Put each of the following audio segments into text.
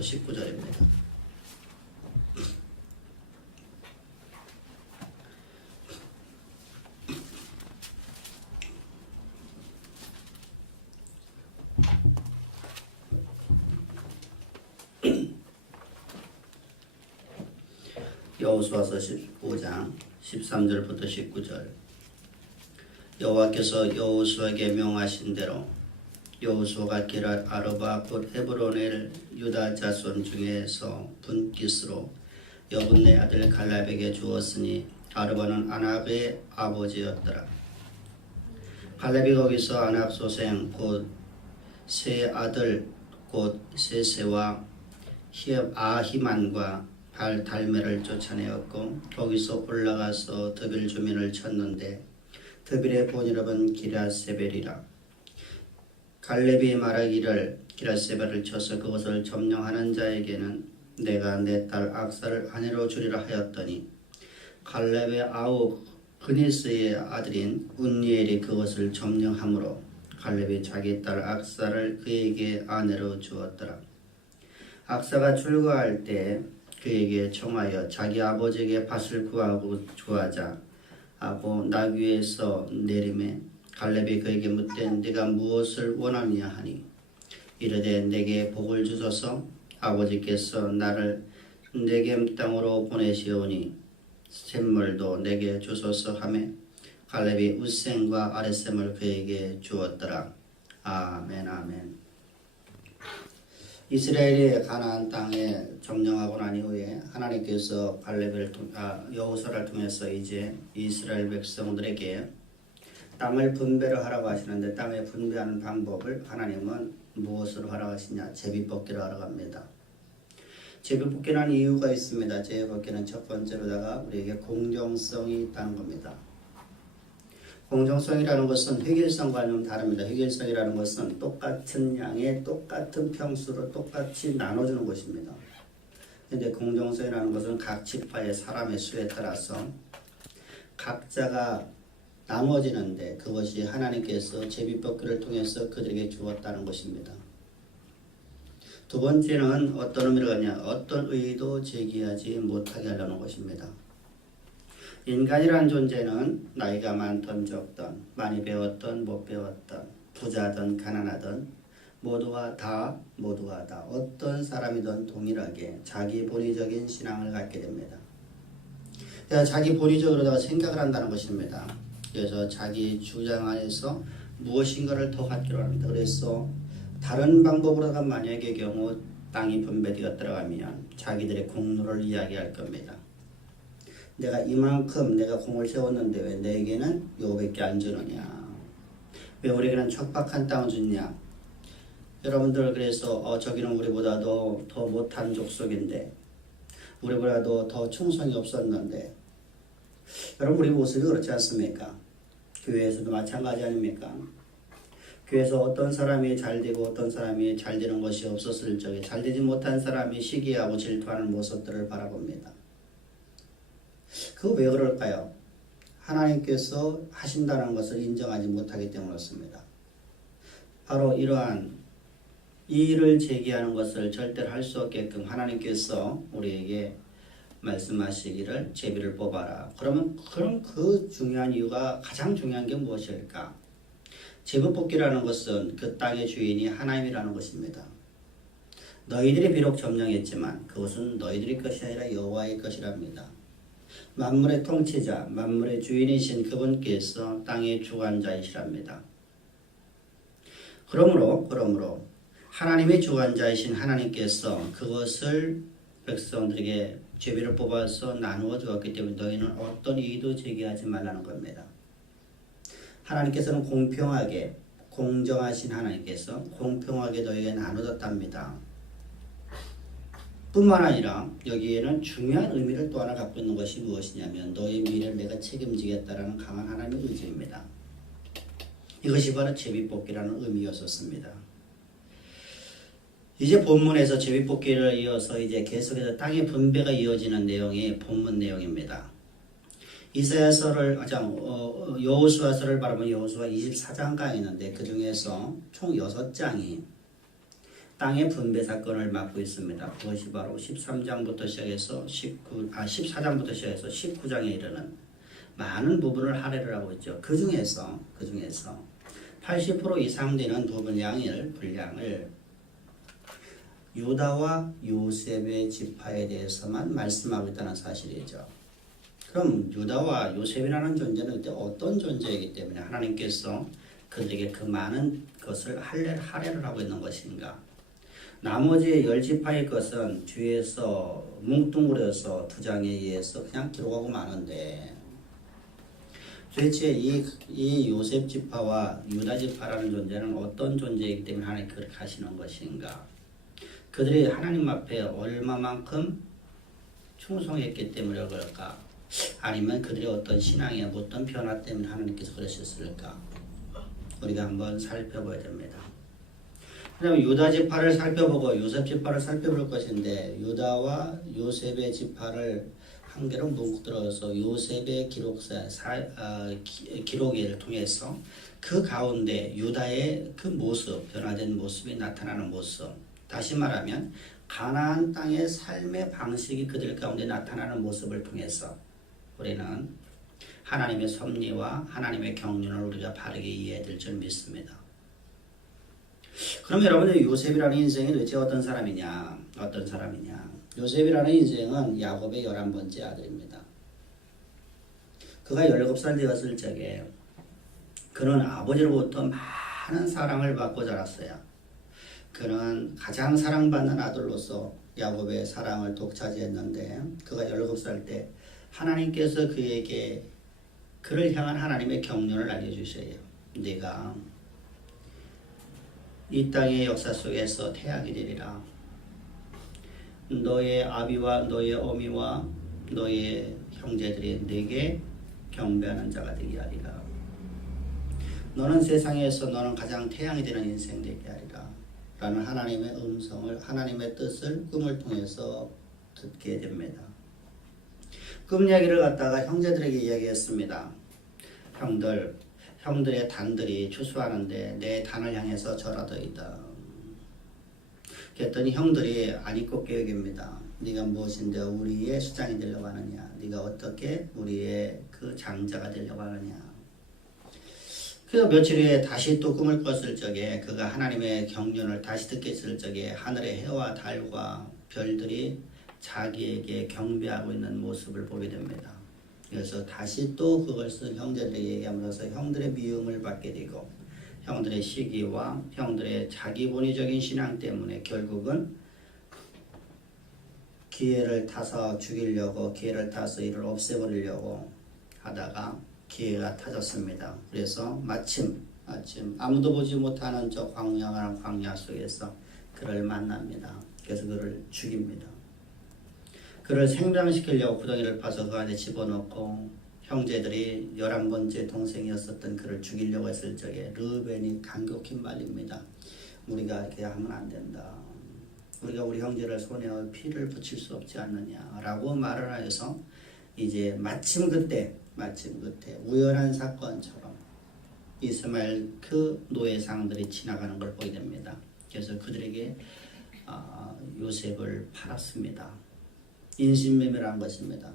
19절입니다. 여호수아서 15장 13절부터 19절. 여호와께서 여호수아에게 명하신 대로 여호수아가 기럇 아르바 곧 헤브론을 유다 자손 중에서 분깃으로 여분네 아들 갈렙에게 주었으니 아르바는 아납의 아버지였더라. 갈렙이 거기서 아납 소생 곧 세 아들 곧 세세와 아히만과 발달메를 쫓아내었고 거기서 올라가서 드빌 주민을 쳤는데 드빌의 본이름은 기럇세벨이라. 갈렙이 말하기를 기럇세벨을 쳐서 그것을 점령하는 자에게는 내가 내 딸 악사를 아내로 주리라 하였더니 갈렙의 아우 그니스의 아들인 운니엘이 그것을 점령하므로 갈렙이 자기 딸 악사를 그에게 아내로 주었더라. 악사가 출가할 때 그에게 청하여 자기 아버지에게 밭을 구하고 주하자 하고 나귀에서 내림에 갈렙이 그에게 묻되 네가 무엇을 원하느냐 하니 이르되 내게 복을 주소서 아버지께서 나를 네겜 땅으로 보내시오니 샘물도 내게 주소서 하매 갈렙이 웃샘과 아랫샘을 그에게 주었더라. 아멘 아멘. 이스라엘이 가나안 땅에 점령하고 난 이후에 하나님께서 여호수아를 통해서 이제 이스라엘 백성들에게 땅을 분배를 하라고 하시는데 땅을 분배하는 방법을 하나님은 무엇으로 하라고 하시냐? 제비뽑기를 하라고 합니다. 제비뽑기는 이유가 있습니다. 제비뽑기는 첫 번째로다가 우리에게 공정성이 있다는 겁니다. 공정성이라는 것은 획일성과는 좀 다릅니다. 획일성이라는 것은 똑같은 양의 똑같은 평수로 똑같이 나눠주는 것입니다. 그런데 공정성이라는 것은 각 지파의 사람의 수에 따라서 각자가 나눠지는데 그것이 하나님께서 제비뽑기를 통해서 그들에게 주었다는 것입니다. 두 번째는 어떤 의미를 갖냐? 어떤 의도 제기하지 못하게 하려는 것입니다. 인간이라는 존재는 나이가 많던 적던 많이 배웠던 못 배웠던 부자든 가난하든 모두가 다 어떤 사람이든 동일하게 자기 본의적인 신앙을 갖게 됩니다. 자기 본의적으로 생각을 한다는 것입니다. 그래서 자기 주장 안에서 무엇인가를 더 갖기로 합니다. 그래서 다른 방법으로가 만약의 경우 땅이 분배되었더라 하면 자기들의 공로를 이야기할 겁니다. 내가 이만큼 내가 공을 세웠는데 왜 내게는 요거밖에 안 주느냐? 왜 우리에게는 척박한 땅을 주냐? 여러분들 그래서 저기는 우리보다도 더 못한 족속인데 우리보다도 더 충성이 없었는데 여러분 우리 모습이 그렇지 않습니까? 교회에서도 마찬가지 아닙니까? 교회에서 어떤 사람이 잘되고 어떤 사람이 잘되는 것이 없었을 적에 잘되지 못한 사람이 시기하고 질투하는 모습들을 바라봅니다. 그거 왜 그럴까요? 하나님께서 하신다는 것을 인정하지 못하기 때문에 그렇습니다. 바로 이러한 이 일을 제기하는 것을 절대로 할 수 없게끔 하나님께서 우리에게 말씀하시기를 제비를 뽑아라. 그럼 그 중요한 이유가 가장 중요한 게 무엇일까? 제비 뽑기라는 것은 그 땅의 주인이 하나님이라는 것입니다. 너희들이 비록 점령했지만 그것은 너희들의 것이 아니라 여호와의 것이랍니다. 만물의 통치자, 만물의 주인이신 그분께서 땅의 주관자이시랍니다. 그러므로 하나님의 주관자이신 하나님께서 그것을 백성들에게 제비를 뽑아서 나누어 주었기 때문에 너희는 어떤 이의도 제기하지 말라는 겁니다. 하나님께서는 공평하게 공정하신 하나님께서 공평하게 너희에게 나누었답니다. 뿐만 아니라 여기에는 중요한 의미를 또 하나 갖고 있는 것이 무엇이냐면 너의 미래를 내가 책임지겠다라는 강한 하나님의 의지입니다. 이것이 바로 제비뽑기라는 의미였었습니다. 이제 본문에서 제비뽑기를 이어서 이제 계속해서 땅의 분배가 이어지는 내용이 본문 내용입니다. 이사야서를 여호수아서를 바라보면 여호수아 24장가 있는데 그 중에서 총 6장이 땅의 분배 사건을 맡고 있습니다. 그것이 바로 13장부터 시작해서 14장부터 시작해서 19장에 이르는 많은 부분을 할애를 하고 있죠. 그 중에서 80% 이상 되는 분량을 유다와 요셉의 지파에 대해서만 말씀하고 있다는 사실이죠. 그럼 유다와 요셉이라는 존재는 그때 어떤 존재이기 때문에 하나님께서 그들에게 그 많은 것을 할애를 하고 있는 것인가? 나머지 10지파의 것은 뒤에서 뭉뚱그려서 2장에 의해서 그냥 기록하고 마는데 도대체 이 요셉 지파와 유다 지파라는 존재는 어떤 존재이기 때문에 하나님 그렇게 하시는 것인가? 그들이 하나님 앞에 얼마만큼 충성했기 때문에 그럴까? 아니면 그들의 어떤 신앙의 어떤 변화 때문에 하나님께서 그러셨을까? 우리가 한번 살펴봐야 됩니다. 그다음에 유다 지파를 살펴보고 요셉 지파를 살펴볼 것인데 유다와 요셉의 지파를 한 개로 묶어들어서 요셉의 기록을 통해서 그 가운데 유다의 그 모습, 변화된 모습이 나타나는 모습, 다시 말하면 가나안 땅의 삶의 방식이 그들 가운데 나타나는 모습을 통해서 우리는 하나님의 섭리와 하나님의 경륜을 우리가 바르게 이해해야 될 줄 믿습니다. 그럼 여러분 요셉이라는 인생이 도대체 어떤 사람이냐? 요셉이라는 인생은 야곱의 11번째 아들입니다. 그가 17살 되었을 적에 그는 아버지로부터 많은 사랑을 받고 자랐어요. 그는 가장 사랑받는 아들로서 야곱의 사랑을 독차지했는데 그가 17살 때 하나님께서 그에게 그를 향한 하나님의 경륜을 알려주셔요. 네가 이 땅의 역사 속에서 태양이 되리라. 너의 아비와 너의 어미와 너의 형제들이 네게 경배하는 자가 되게 하리라. 너는 세상에서 너는 가장 태양이 되는 인생 되게 하리라. 라는 하나님의 음성을, 하나님의 뜻을 꿈을 통해서 듣게 됩니다. 꿈 이야기를 갖다가 형제들에게 이야기했습니다. 형들의 단들이 추수하는데 내 단을 향해서 절하더이다. 그랬더니 형들이 안 입고 깨우깁니다. 네가 무엇인데 우리의 수장이 되려고 하느냐? 네가 어떻게 우리의 그 장자가 되려고 하느냐? 그래서 며칠 후에 다시 또 꿈을 꿨을 적에 그가 하나님의 경륜을 다시 듣게 했을 적에 하늘의 해와 달과 별들이 자기에게 경배하고 있는 모습을 보게 됩니다. 그래서 다시 또 그것을 형제들에게 얘기하면서 형들의 미움을 받게 되고 형들의 시기와 형들의 자기 본의적인 신앙 때문에 결국은 기회를 타서 죽이려고 기회를 타서 이를 없애버리려고 하다가 기회가 터졌습니다. 그래서 마침 아무도 보지 못하는 저 광야한 광야 속에서 그를 만납니다. 그래서 그를 죽입니다. 그를 생장시키려고 구덩이를 파서 그 안에 집어넣고 형제들이 11번째 동생이었었던 그를 죽이려고 했을 적에 르벤이 간곡히 말립니다. 우리가 이렇게 하면 안 된다. 우리가 우리 형제를 손에 피를 붙일 수 없지 않느냐라고 말을 하여서 이제 마침 그때 우연한 사건처럼 이스마엘 그 노예상들이 지나가는 걸 보게 됩니다. 그래서 그들에게 요셉을 팔았습니다. 인신매매를 것입니다.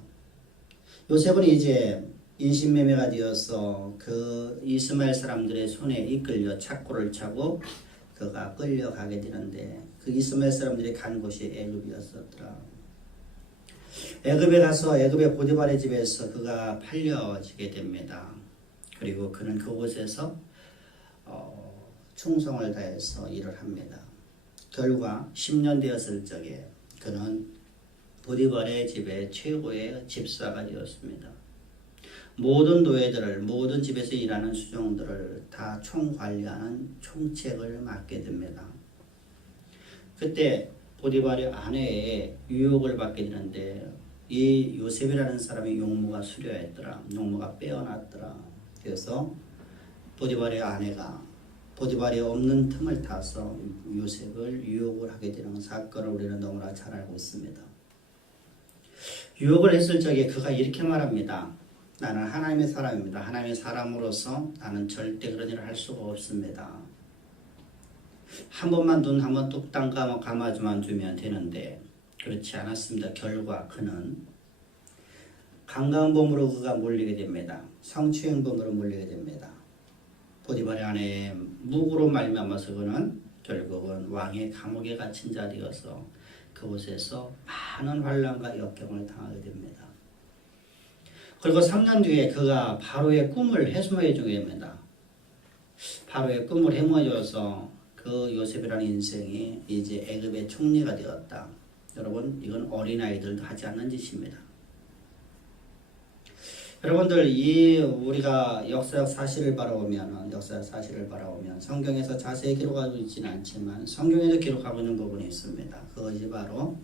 요셉은 이제 인신매매가 되어서 그 이스마엘 사람들의 손에 이끌려 착고를 차고 그가 끌려가게 되는데 그 이스마엘 사람들이 간 곳이 애굽이었었더라. 애굽에 가서 애굽의 보디발의 집에서 그가 팔려지게 됩니다. 그리고 그는 그곳에서 충성을 다해서 일을 합니다. 결과 10년 되었을 적에 그는 보디발의 집의 최고의 집사가 되었습니다. 모든 노예들을, 모든 집에서 일하는 수종들을 다 총관리하는 총책을 맡게 됩니다. 그때 보디발의 아내의 유혹을 받게 되는데 이 요셉이라는 사람의 용모가 수려했더라. 용모가 빼어났더라. 그래서 보디발의 아내가 보디발이 없는 틈을 타서 요셉을 유혹을 하게 되는 사건을 우리는 너무나 잘 알고 있습니다. 유혹을 했을 적에 그가 이렇게 말합니다. 나는 하나님의 사람입니다. 하나님의 사람으로서 나는 절대 그런 일을 할 수가 없습니다. 한 번만 눈 한번 뚝딱 감아주면 주면 되는데 그렇지 않았습니다. 결과 그는 강간범으로 그가 몰리게 됩니다. 성추행범으로 몰리게 됩니다. 보디발의 아내의 묵으로 말미암아서 그는 결국은 왕의 감옥에 갇힌 자 되어서 그곳에서 많은 환난과 역경을 당하게 됩니다. 그리고 3년 뒤에 그가 바로의 꿈을 해소해 주게 됩니다. 바로의 꿈을 해모해줘서 그 요셉이라는 인생이 이제 애굽의 총리가 되었다. 여러분 이건 어린아이들도 하지 않는 짓입니다. 여러분들 우리가 역사적 사실을 바라보면 성경에서 자세히 기록하고 있지는 않지만 성경에도 기록하고 있는 부분이 있습니다. 그것이 바로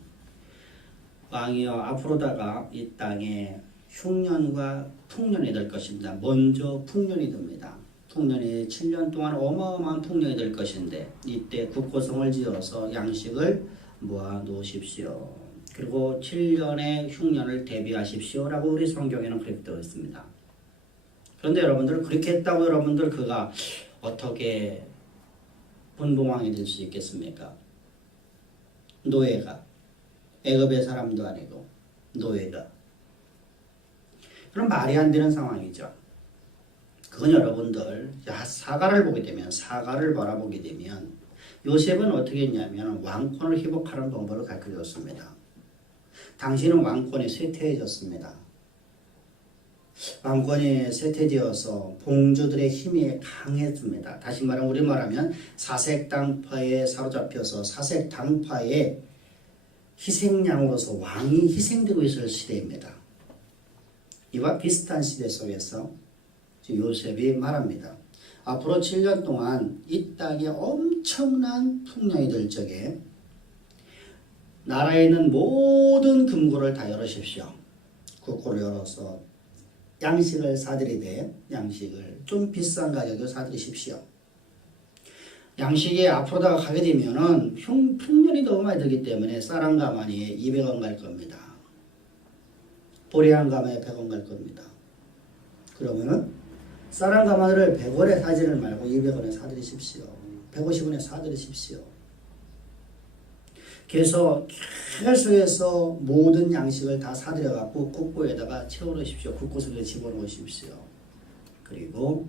왕이여 앞으로다가 이 땅에 흉년과 풍년이 될 것입니다. 먼저 풍년이 됩니다. 풍년이 7년 동안 어마어마한 풍년이 될 것인데 이때 국고성을 지어서 양식을 모아 놓으십시오. 그리고 7년의 흉년을 대비하십시오라고 우리 성경에는 그렇게 되어 있습니다. 그런데 여러분들 그렇게 했다고 여러분들 그가 어떻게 분봉왕이 될 수 있겠습니까? 노예가 애굽의 사람도 아니고 노예가 그럼 말이 안 되는 상황이죠. 그건 여러분들 사가를 보게 되면 사가를 바라보게 되면 요셉은 어떻게 했냐면 왕권을 회복하는 방법을 가르쳐줬습니다. 당시는 왕권이 쇠퇴해졌습니다. 왕권이 쇠퇴되어서 봉주들의 힘이 강했습니다. 다시 말하면 우리말하면 사색당파에 사로잡혀서 사색당파의 희생양으로서 왕이 희생되고 있을 시대입니다. 이와 비슷한 시대 속에서 요셉이 말합니다. 앞으로 7년 동안 이 땅에 엄청난 풍년이 될 적에 나라에 있는 모든 금고를 다 열으십시오. 국고를 열어서 양식을 사들이되 양식을 좀 비싼 가격에 사들이십시오. 양식이 앞으로다가 가게 되면은 풍년이 너무 많이 들기 때문에 쌀 한 가마니에 200원 갈 겁니다. 보리 한 가마에 100원 갈 겁니다. 그러면은 쌀 한 가마를 100원에 사지를 말고 200원에 사들이십시오. 150원에 사들이십시오. 그래서 계속해서 모든 양식을 다 사들여갖고 국고에다가 채워놓으십시오. 국고 속에 집어넣으십시오. 그리고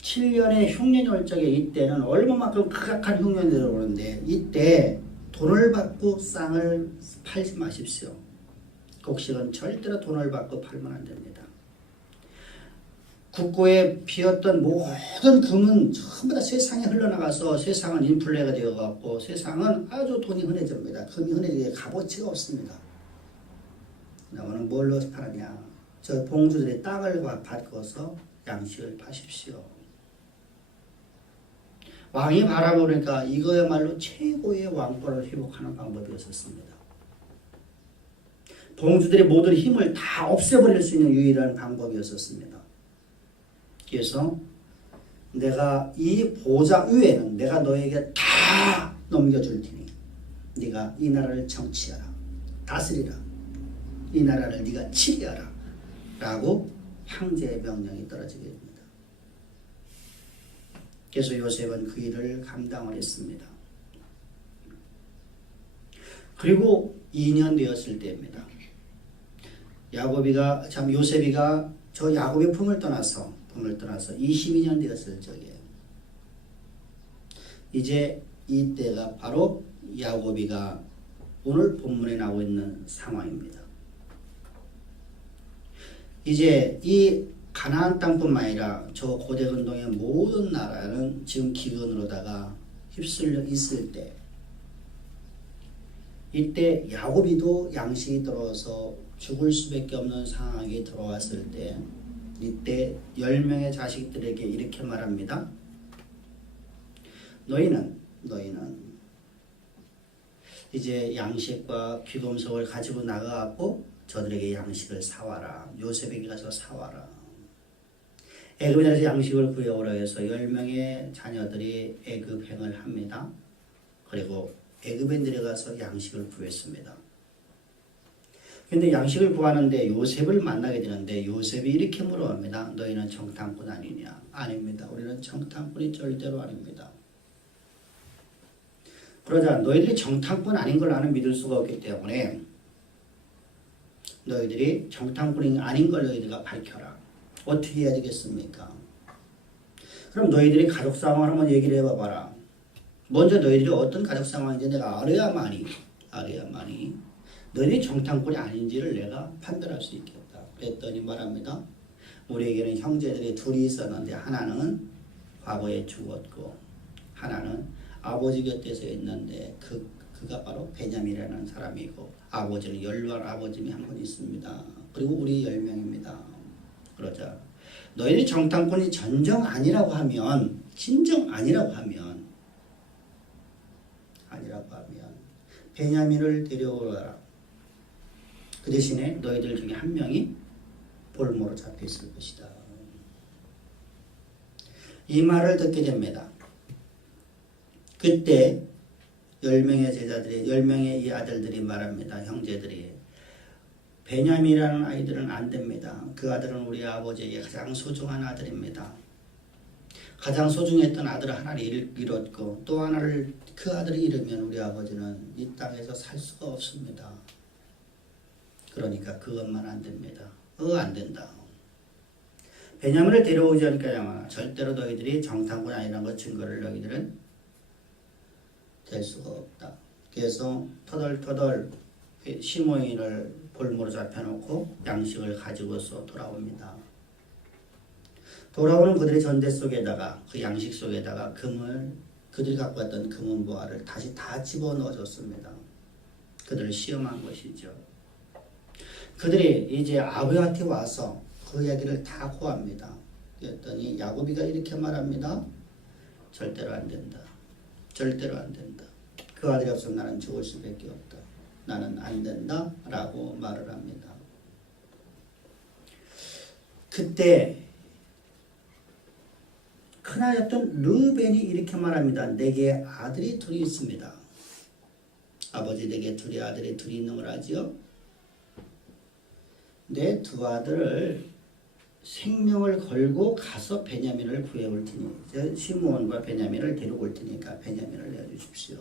7년의 흉년이 올 적에 이때는 얼마만큼 극악한 흉년이 들어오는데 이때 돈을 받고 쌍을 팔지 마십시오. 곡식은 절대로 돈을 받고 팔면 안 됩니다. 국고에 비었던 모든 금은 전부 다 세상에 흘러나가서 세상은 인플레가 되어갖고 세상은 아주 돈이 흔해집니다. 금이 흔해지게 값어치가 없습니다. 나무는 뭘로 팔았냐? 저 봉주들의 땅을 바꿔서 양식을 파십시오. 왕이 바라보니까 이거야말로 최고의 왕권을 회복하는 방법이었습니다. 봉주들의 모든 힘을 다 없애버릴 수 있는 유일한 방법이었습니다. 그래서 내가 이 보좌 위에는 내가 너에게 다 넘겨줄 테니 네가 이 나라를 정치하라. 다스리라. 이 나라를 네가 치리하라. 라고 황제의 명령이 떨어지게 됩니다. 그래서 요셉은 그 일을 감당을 했습니다. 그리고 2년 되었을 때입니다. 요셉이가 저 야곱의 품을 떠나서 22년 되었을 적이에요. 이제 이때가 바로 야곱이가 오늘 본문에 나오고 있는 상황입니다. 이제 이 가나안 땅뿐만 아니라 저 고대 근동의 모든 나라는 지금 기근으로다가 휩쓸려 있을 때 이때 야곱이도 양식이 들어서 죽을 수밖에 없는 상황이 들어왔을 때 이때 10명의 자식들에게 이렇게 말합니다. 너희는 이제 양식과 귀금속을 가지고 나가고 저들에게 양식을 사와라. 요셉에게 가서 사와라. 애굽에서 양식을 구해오라 해서 10명의 자녀들이 애굽행을 합니다. 그리고 애굽에 내려가서 양식을 구했습니다. 근데 양식을 구하는데 요셉을 만나게 되는데 요셉이 이렇게 물어봅니다. 너희는 정탐꾼 아니냐? 아닙니다. 우리는 정탐꾼이 절대로 아닙니다. 그러자 너희들이 정탐꾼 아닌 걸 나는 믿을 수가 없기 때문에 너희들이 정탐꾼이 아닌 걸 너희들가 밝혀라. 어떻게 해야 되겠습니까? 그럼 너희들이 가족 상황을 한번 얘기를 해봐봐라. 먼저 너희들이 어떤 가족 상황인지 내가 알아야만이 너희들이 정탐꾼이 아닌지를 내가 판별할 수 있겠다. 그랬더니 말합니다. 우리에게는 형제들이 둘이 있었는데 하나는 과거에 죽었고 하나는 아버지 곁에서 있는데 그가 바로 베냐민이라는 사람이고 아버지는 연로한 아버님이 한 분 있습니다. 그리고 우리 10명입니다. 그러자 너희들이 정탐꾼이 진정 아니라고 하면 베냐민을 데려오라. 그 대신에 너희들 중에 한 명이 볼모로 잡혀 있을 것이다. 이 말을 듣게 됩니다. 그때 10명의 제자들이 10명의 이 아들들이 말합니다. 형제들이 베냐민이라는 아이들은 안 됩니다. 그 아들은 우리 아버지에게 가장 소중한 아들입니다. 가장 소중했던 아들을 하나를 잃었고 또 하나를 그 아들을 잃으면 우리 아버지는 이 땅에서 살 수가 없습니다. 그러니까 그것만 안 됩니다. 안 된다. 베냐민을 데려오지 않을까 절대로 너희들이 정탐꾼 아니라는 것 증거를 너희들은 될 수가 없다. 그래서 터덜터덜 시므온을 볼모로 잡혀놓고 양식을 가지고서 돌아옵니다. 돌아오는 그들의 전대 속에다가 그 양식 속에다가 그들이 갖고 왔던 금은 보화를 다시 다 집어넣어줬습니다. 그들을 시험한 것이죠. 그들이 이제 아버지한테 와서 그 이야기를 다 고합니다. 그랬더니 야곱이가 이렇게 말합니다. 절대로 안 된다. 절대로 안 된다. 그 아들이 없으면 나는 죽을 수밖에 없다. 나는 안 된다 라고 말을 합니다. 그때 큰아들이었던 르벤이 이렇게 말합니다. 내게 아들이 둘이 있습니다. 아버지 내게 아들이 둘이 있는 걸 아지요? 내 두 아들을 생명을 걸고 가서 베냐민을 구해올 테니 시므온과 베냐민을 데리고 올 테니까 베냐민을 내어주십시오.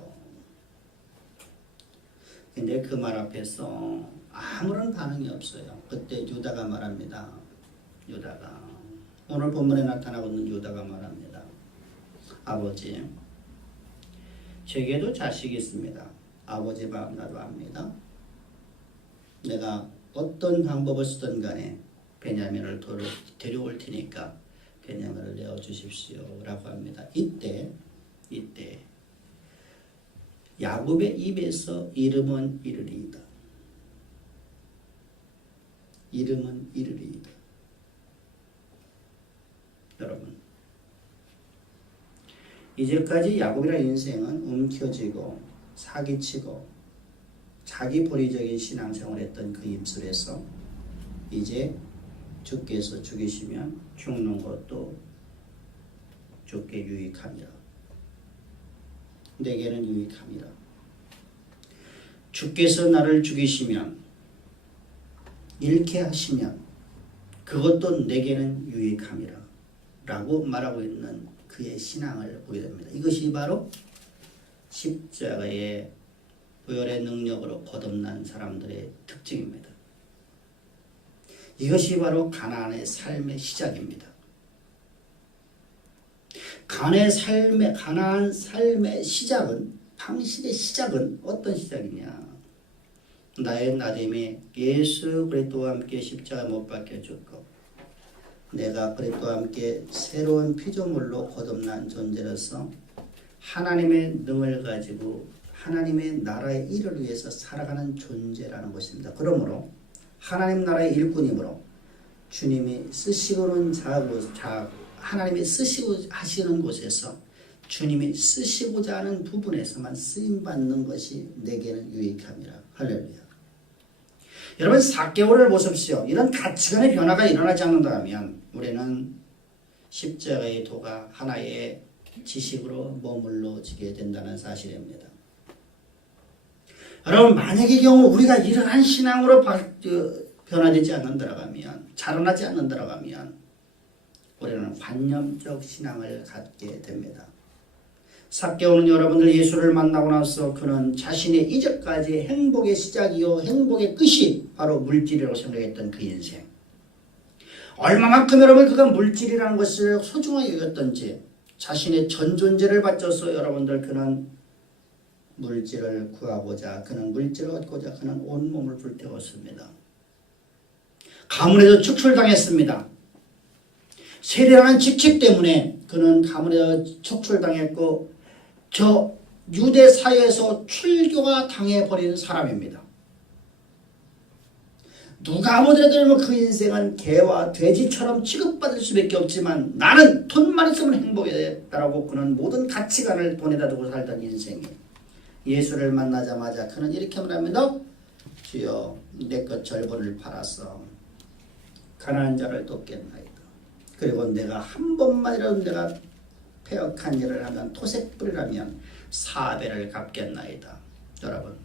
근데 그 말 앞에서 아무런 반응이 없어요. 그때 유다가 말합니다. 유다가 오늘 본문에 나타나고 있는 유다가 말합니다. 아버지, 제게도 자식이 있습니다. 아버지 마음 나도 압니다. 내가 어떤 방법을 쓰든 간에 베냐민을 데려올 테니까 베냐민을 내어주십시오 라고 합니다. 이때 야곱의 입에서 이름은 이르리이다. 이름은 이르리이다. 여러분, 이제까지 야곱이라는 인생은 움켜쥐고 사기치고 자기 본의적인 신앙생활을 했던 그 입술에서 이제 주께서 죽이시면 죽는 것도 주께 유익함이라. 내게는 유익함이라. 주께서 나를 죽이시면 잃게 하시면 그것도 내게는 유익함이라 라고 말하고 있는 그의 신앙을 보게 됩니다. 이것이 바로 십자가의 부활의 능력으로 거듭난 사람들의 특징입니다. 이것이 바로 가나안의 삶의 시작입니다. 가나안 삶의 시작은, 방식의 시작은 어떤 시작이냐? 나의 나됨에 예수 그리스도와 함께 십자가 못 박혀 죽고 내가 그리스도와 함께 새로운 피조물로 거듭난 존재로서 하나님의 능을 가지고 하나님의 나라의 일을 위해서 살아가는 존재라는 것입니다. 그러므로 하나님 나라의 일꾼이므로 주님이 쓰시고는 하나님이 쓰시고 하시는 곳에서 주님이 쓰시고자 하는 부분에서만 쓰임받는 것이 내게는 유익함이라. 할렐루야. 여러분 4개월을 보십시오. 이런 가치관의 변화가 일어나지 않는다면 우리는 십자가의 도가 하나의 지식으로 머물러지게 된다는 사실입니다. 여러분 만약의 경우 우리가 이러한 신앙으로 변화되지 않는다면 자라나지 않는다면 우리는 관념적 신앙을 갖게 됩니다. 삭개오는 여러분들 예수를 만나고 나서 그는 자신의 이전까지 행복의 시작이요 행복의 끝이 바로 물질이라고 생각했던 그 인생. 얼마만큼 여러분 그가 물질이라는 것을 소중하게 여겼던지 자신의 전 존재를 바쳐서 여러분들 그는 물질을 구하고자 그는 물질을 얻고자 그는 온몸을 불태웠습니다. 가문에서 축출당했습니다. 세례라는 직책 때문에 그는 가문에서 축출당했고 저 유대 사회에서 출교가 당해버린 사람입니다. 누가 보더라도 그 인생은 개와 돼지처럼 취급받을 수밖에 없지만 나는 돈만 있으면 행복이다라고 그는 모든 가치관을 돈에다 두고 살던 인생이 예수를 만나자마자 그는 이렇게 말합니다. 주여 내 것 절반을 팔아서 가난한 자를 돕겠나이다. 그리고 내가 한 번만이라도 내가 패역한 일을 하면 토색불이라면 4배를 갚겠나이다. 여러분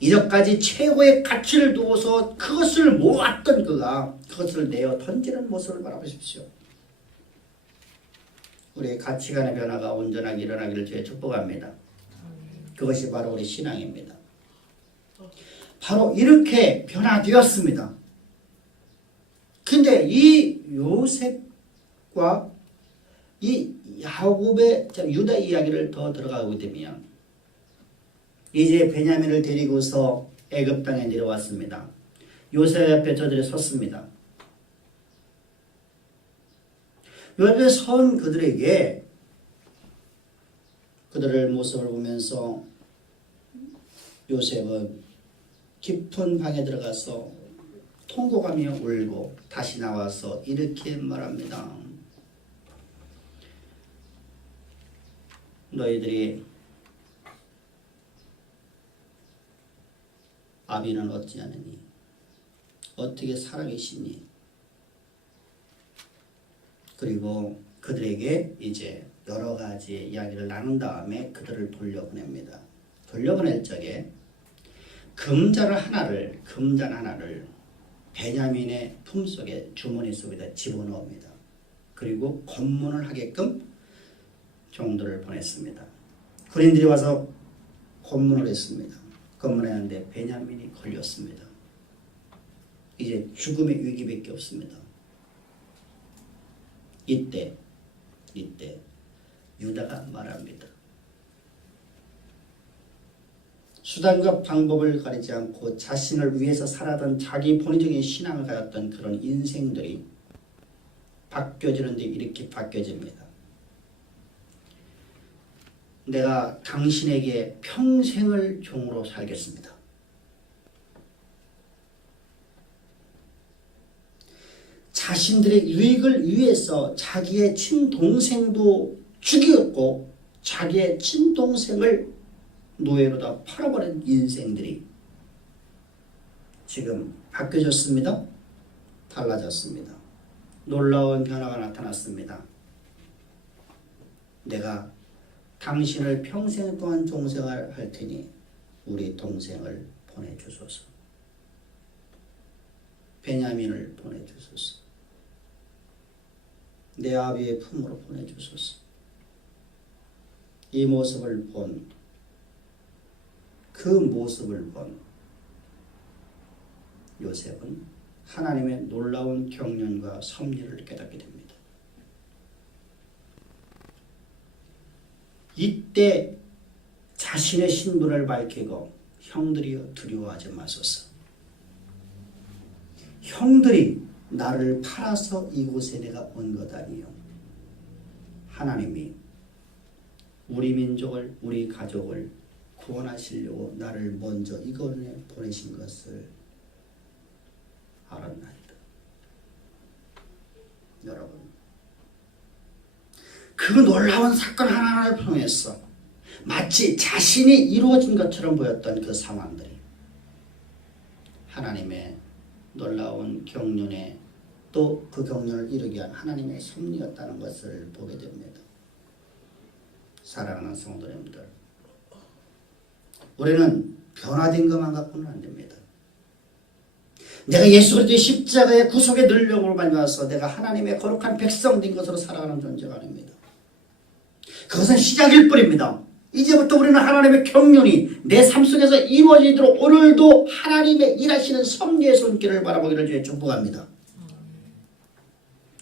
이전까지 최고의 가치를 두고서 그것을 모았던 그가 그것을 내어 던지는 모습을 바라보십시오. 우리의 가치관의 변화가 온전하게 일어나기를 주의 축복합니다. 그것이 바로 우리 신앙입니다. 바로 이렇게 변화되었습니다. 근데 이 요셉과 이 야곱의 유다 이야기를 더 들어가게 되면 이제 베냐민을 데리고서 애굽 땅에 내려왔습니다. 요셉 앞에 저들이 섰습니다. 요셉에 선 그들에게 그들의 모습을 보면서 요셉은 깊은 방에 들어가서 통곡하며 울고 다시 나와서 이렇게 말합니다. 너희들이 아비는 어찌하느니 어떻게 살아계시니? 그리고 그들에게 이제 여러 가지 이야기를 나눈 다음에 그들을 돌려보냅니다. 돌려보낼 적에 금잔 하나를 베냐민의 품속에 주머니 속에다 집어넣습니다. 그리고 검문을 하게끔 종들을 보냈습니다. 군인들이 와서 검문을 했습니다. 검문했는데 베냐민이 걸렸습니다. 이제 죽음의 위기밖에 없습니다. 이때 유다가 말합니다. 수단과 방법을 가리지 않고 자신을 위해서 살아던 자기 본의적인 신앙을 가졌던 그런 인생들이 바뀌어지는데 이렇게 바뀌어집니다. 내가 당신에게 평생을 종으로 살겠습니다. 자신들의 유익을 위해서 자기의 친동생도 죽였고 자기의 친동생을 노예로다 팔아버린 인생들이 지금 바뀌어졌습니다. 달라졌습니다. 놀라운 변화가 나타났습니다. 내가 당신을 평생 동안 종생할 테니 우리 동생을 보내주소서. 베냐민을 보내주소서. 내 아비의 품으로 보내주소서. 이 모습을 본 요셉은 하나님의 놀라운 경륜과 섭리를 깨닫게 됩니다. 이때 자신의 신분을 밝히고 형들이여 두려워하지 마소서. 형들이 나를 팔아서 이곳에 내가 온 것 아니요. 하나님이 우리 민족을 우리 가족을 구원하시려고 나를 먼저 이곳에 보내신 것을 알았나이다. 여러분 그 놀라운 사건 하나를 통해서 마치 자신이 이루어진 것처럼 보였던 그 상황들이 하나님의 놀라운 경륜에 또 그 경륜을 이루기 위한 하나님의 섭리였다는 것을 보게 됩니다. 사랑하는 성도님들, 우리는 변화된 것만 갖고는 안 됩니다. 내가 예수 그리스도의 십자가의 구속의 능력으로 말미암아서 내가 하나님의 거룩한 백성 된 것으로 살아가는 존재가 아닙니다. 그것은 시작일 뿐입니다. 이제부터 우리는 하나님의 경륜이 내 삶 속에서 이루어지도록 오늘도 하나님의 일하시는 섭리의 손길을 바라보기를 주의 축복합니다.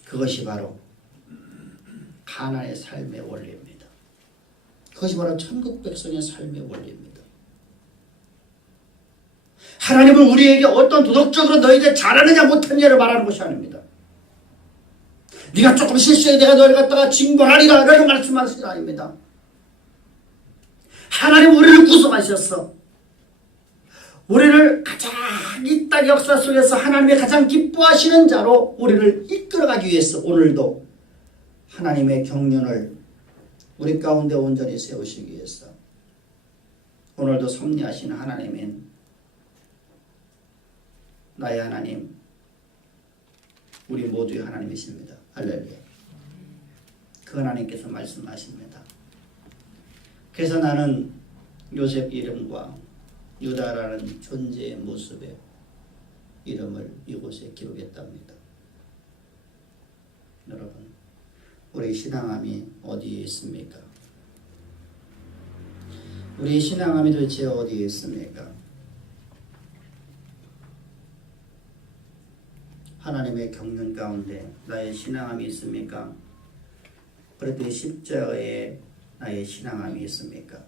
그것이 바로 가나안의 삶의 원리입니다. 그것이 바로 천국 백성의 삶의 원리입니다. 하나님은 우리에게 어떤 도덕적으로 너희들 잘하느냐 못하느냐를 말하는 것이 아닙니다. 네가 조금 실수해 내가 너를 갖다가 징벌하리라 라고 말씀하시는 것이 아닙니다. 하나님 우리를 구속하셨어. 우리를 가장 이 땅 역사 속에서 하나님의 가장 기뻐하시는 자로 우리를 이끌어가기 위해서 오늘도 하나님의 경륜을 우리 가운데 온전히 세우시기 위해서 오늘도 섭리하시는 하나님인 나의 하나님, 우리 모두의 하나님이십니다. 할렐루야. 그 하나님께서 말씀하십니다. 그래서 나는 요셉 이름과 유다라는 존재의 모습의 이름을 이곳에 기록했답니다. 여러분, 우리 신앙함이 어디에 있습니까? 우리 신앙함이 도대체 어디에 있습니까? 하나님의 경륜 가운데 나의 신앙함이 있습니까? 그랬더니 십자가에 나의 신앙함이 있습니까?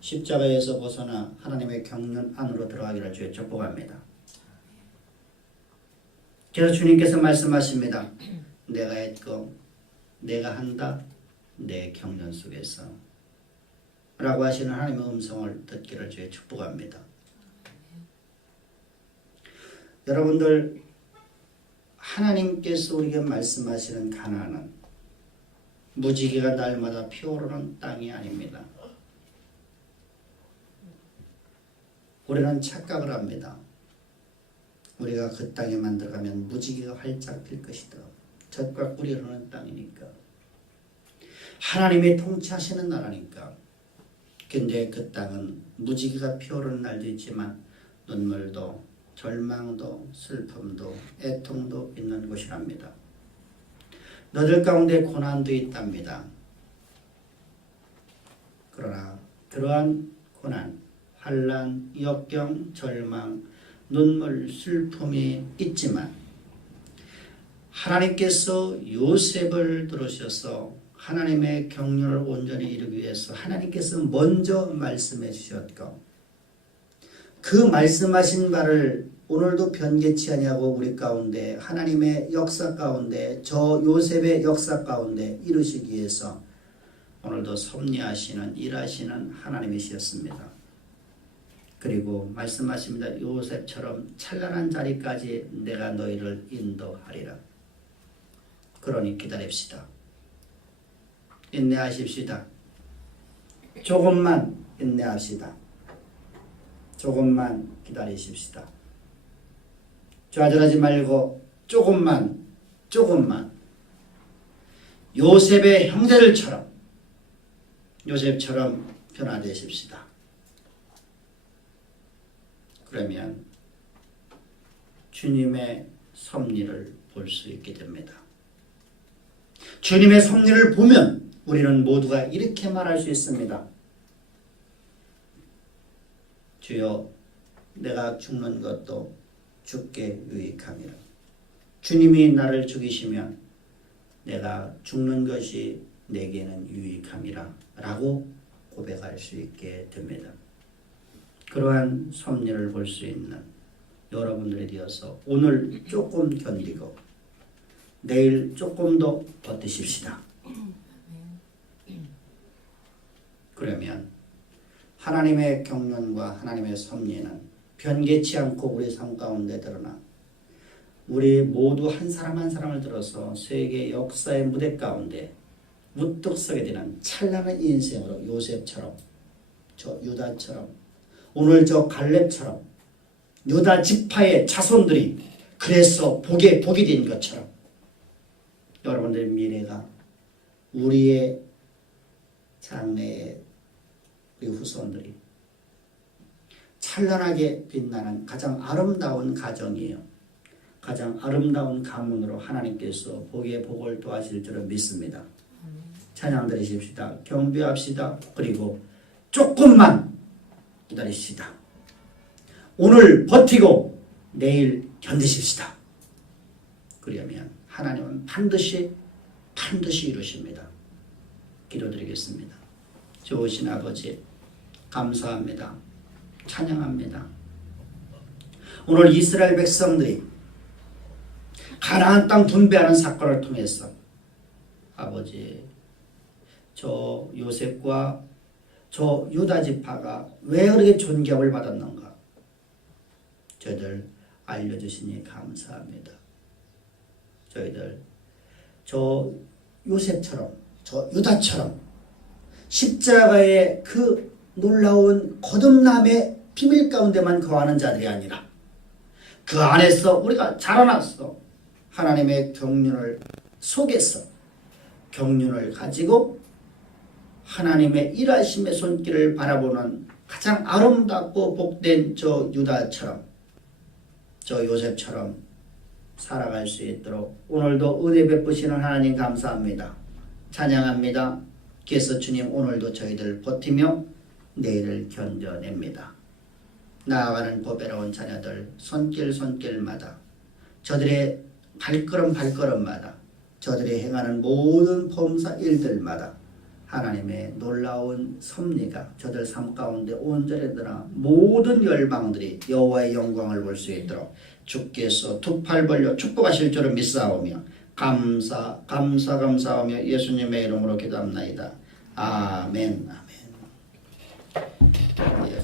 십자가에서 벗어나 하나님의 경륜 안으로 들어가기를 주의 축복합니다. 그래서 주님께서 말씀하십니다. 내가 했고 내가 한다 내 경륜 속에서 라고 하시는 하나님의 음성을 듣기를 주의 축복합니다. 여러분들, 하나님께서 우리에게 말씀하시는 가나안은 무지개가 날마다 피어오르는 땅이 아닙니다. 우리는 착각을 합니다. 우리가 그 땅에만 들어가면 무지개가 활짝 필 것이다. 젖과 꿀이 흐르는 땅이니까. 하나님이 통치하시는 나라니까. 근데 그 땅은 무지개가 피어오르는 날도 있지만 눈물도 절망도 슬픔도 애통도 있는 곳이랍니다. 너들 가운데 고난도 있답니다. 그러나 그러한 고난, 환난, 역경, 절망, 눈물, 슬픔이 있지만 하나님께서 요셉을 들으셔서 하나님의 경륜을 온전히 이루기 위해서 하나님께서 먼저 말씀해 주셨고 그 말씀하신 바를 오늘도 변개치 아니하고 우리 가운데 하나님의 역사 가운데 저 요셉의 역사 가운데 이루시기 위해서 오늘도 섭리하시는 일하시는 하나님이셨습니다. 그리고 말씀하십니다. 요셉처럼 찬란한 자리까지 내가 너희를 인도하리라. 그러니 기다립시다. 인내하십시다. 조금만 인내합시다. 조금만 기다리십시다. 좌절하지 말고 조금만 요셉의 형제들처럼 요셉처럼 변화되십시다. 그러면 주님의 섭리를 볼 수 있게 됩니다. 주님의 섭리를 보면 우리는 모두가 이렇게 말할 수 있습니다. 주여, 내가 죽는 것도 주께 유익함이라. 주님이 나를 죽이시면 내가 죽는 것이 내게는 유익함이라 라고 고백할 수 있게 됩니다. 그러한 섭리를 볼 수 있는 여러분들이 되어서 오늘 조금 견디고 내일 조금 더 버티십시다. 그러면 하나님의 경륜과 하나님의 섭리는 변개치 않고 우리 삶 가운데 드러나 우리 모두 한 사람 한 사람을 들어서 세계 역사의 무대 가운데 우뚝 서게 되는 찬란한 인생으로 요셉처럼 저 유다처럼 오늘 저 갈렙처럼 유다 지파의 자손들이 그래서 복이 된 것처럼 여러분들의 미래가 우리의 장래의 우리 후손들이 찬란하게 빛나는 가장 아름다운 가정이에요. 가장 아름다운 가문으로 하나님께서 복의 복을 도하실 줄은 믿습니다. 찬양 드리십시다. 경배합시다. 그리고 조금만 기다리시다. 오늘 버티고 내일 견디십시다. 그러면 하나님은 반드시 이루십니다. 기도드리겠습니다. 좋으신 아버지 감사합니다. 찬양합니다. 오늘 이스라엘 백성들이 가나안 땅 분배하는 사건을 통해서 아버지 저 요셉과 저 유다 지파가 왜 그렇게 존경을 받았는가 저희들 알려주시니 감사합니다. 저희들 저 요셉처럼 저 유다처럼 십자가의 그 놀라운 거듭남의 비밀 가운데만 거하는 자들이 아니라 그 안에서 우리가 자라났어. 하나님의 경륜을 속에서 경륜을 가지고 하나님의 일하심의 손길을 바라보는 가장 아름답고 복된 저 유다처럼 저 요셉처럼 살아갈 수 있도록 오늘도 은혜 베푸시는 하나님 감사합니다. 찬양합니다. 그래서 주님 오늘도 저희들 버티며 내일을 견뎌냅니다. 나아가는 보배로운 자녀들 손길마다 저들의 발걸음마다 저들이 행하는 모든 범사 일들마다 하나님의 놀라운 섭리가 저들 삶 가운데 온전히 드러나 모든 열방들이 여호와의 영광을 볼 수 있도록 주께서 두 팔 벌려 축복하실 줄을 믿사오며 감사하며 예수님의 이름으로 기도합나이다. 아멘. 예,